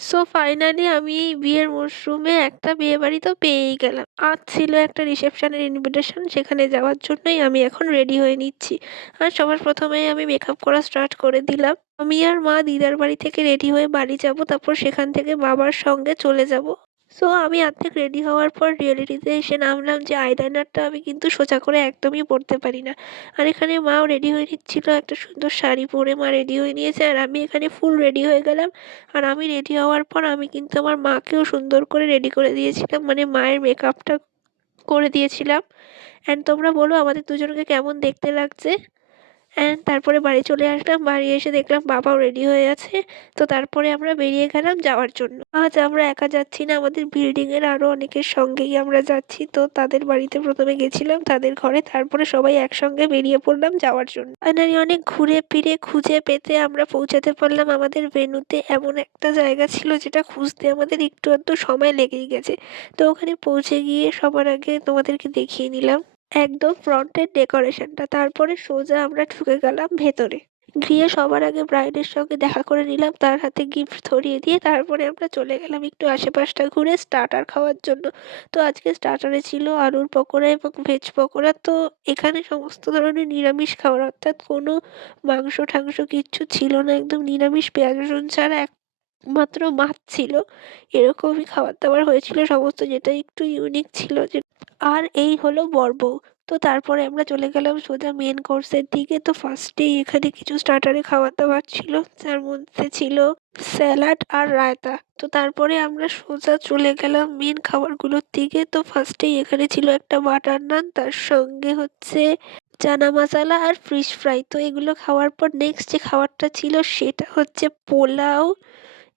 So finally আমি এই বিয়ের মরশুমে একটা বিয়েবাড়ি তো পেয়েই গেলাম। আজ ছিল একটা রিসেপশনের ইনভিটেশন, সেখানে যাওয়ার জন্যই আমি এখন রেডি হয়ে নিচ্ছি। আর সবার ১ম এই আমি মেকআপ করা স্টার্ট করে দিলাম। আমি আর মা দিদার বাড়ি থেকে রেডি হয়ে বাড়ি যাব। তারপর সেখান থেকে বাবার সঙ্গে চলে যাব। সো আমি অর্ধেক রেডি হওয়ার পর রিয়েলিটিতে এসে নামলাম যে আইলাইনারটা আমি কিন্তু সোজা করে একদমই পড়তে পারি না। আর এখানে মাও রেডি হয়ে নিচ্ছিল, একটা সুন্দর শাড়ি পরে মা রেডি হয়ে নিয়েছে আর আমি এখানে ফুল রেডি হয়ে গেলাম। আর আমি রেডি হওয়ার পর আমি কিন্তু আমার মাকেও সুন্দর করে রেডি করে দিয়েছিলাম, মানে মায়ের মেকআপটা করে দিয়েছিলাম। অ্যান্ড তোমরা বলো আমাদের দুজনকে কেমন দেখতে লাগছে। অ্যান্ড তারপরে বাড়ি চলে আসলাম। বাড়ি এসে দেখলাম বাবাও রেডি হয়ে আছে। তো তারপরে আমরা বেরিয়ে গেলাম যাওয়ার জন্য। আজ আমরা একা যাচ্ছি না, আমাদের বিল্ডিংয়ের আরও অনেকের সঙ্গেই আমরা যাচ্ছি। তো তাদের বাড়িতে ১ম এ গেছিলাম, তাদের ঘরে। তারপরে সবাই একসঙ্গে বেরিয়ে পড়লাম যাওয়ার জন্য। ফাইনালি অনেক ঘুরে ফিরে খুঁজে পেতে আমরা পৌঁছাতে পারলাম আমাদের ভেন্যুতে। এমন একটা জায়গা ছিল যেটা খুঁজতে আমাদের একটু আধটু সময় লেগেই গেছে। তো ওখানে পৌঁছে গিয়ে সবার আগে তোমাদেরকে দেখিয়ে নিলাম একদম ফ্রন্টের ডেকোরেশনটা। তারপরে সোজা আমরা ঢুকে গেলাম ভেতরে। গিয়ে সবার আগে ব্রাইডের সঙ্গে দেখা করে নিলাম, তার হাতে গিফট ধরিয়ে দিয়ে তারপরে আমরা চলে গেলাম একটু আশেপাশটা ঘুরে স্টার্টার খাওয়ার জন্য। তো আজকে স্টার্টারে ছিল আলুর পকোড়া এবং ভেজ পকোড়া। তো এখানে সমস্ত ধরনের নিরামিষ খাবার, অর্থাৎ কোনো মাংস-টাংস কিচ্ছু ছিল না। একদম নিরামিষ, পেঁয়াজ রসুন ছাড়া একমাত্র মাছ ছিল। এরকমই খাবার-দাবার হয়েছিল সমস্ত, যেটা একটু ইউনিক ছিল যে। আর এই হলো বর-বউ। তো তারপরে আমরা চলে গেলাম সোজা মেইন কোর্সের দিকে। তো ফার্স্টেই এখানে কিছু স্টার্টারে খাবার-দাবার ছিল, যার মধ্যে ছিল স্যালাড আর রায়তা। তো তারপরে আমরা সোজা চলে গেলাম মেইন খাবারগুলোর দিকে। তো ফার্স্টেই এখানে ছিল একটা বাটার নান, তার সঙ্গে হচ্ছে চানা মশলা আর ফিশ ফ্রাই। তো এগুলো খাওয়ার পর নেক্সট যে খাবারটা ছিল সেটা হচ্ছে পোলাও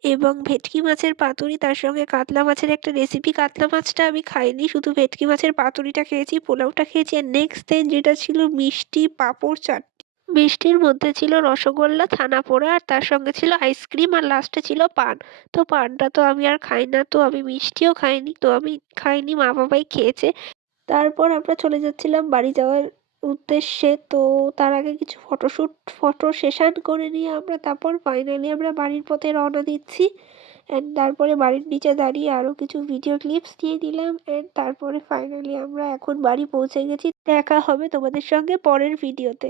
এবং ভেটকি মাছের পাতুরি, তার সঙ্গে কাতলা মাছের একটা রেসিপি। কাতলা মাছটা আমি খাইনি, শুধু ভেটকি মাছের পাতুরিটা খেয়েছি, পোলাওটা খেয়েছি। আর নেক্সট দিন যেটা ছিল মিষ্টি, পাঁপড়, চাটনি। মিষ্টির মধ্যে ছিল রসগোল্লা, ছানাপোড়া আর তার সঙ্গে ছিল আইসক্রিম আর লাস্টে ছিল পান। তো পানটা তো আমি আর খাই না, তো আমি মিষ্টিও খাইনি, তো আমি খাইনি, মা বাবাই খেয়েছে। তারপর আমরা চলে যাচ্ছিলাম বাড়ি যাওয়ার উদ্দেশ্যে। তো তার আগে কিছু ফটো সেশন করে নিয়ে আমরা তারপর ফাইনালি আমরা বাড়ির পথে রওনা দিচ্ছি। অ্যান্ড তারপরে বাড়ির নিচে দাঁড়িয়ে আরও কিছু ভিডিও ক্লিপস নিয়ে নিলাম। অ্যান্ড তারপরে ফাইনালি আমরা এখন বাড়ি পৌঁছে গেছি। দেখা হবে তোমাদের সঙ্গে পরের ভিডিওতে।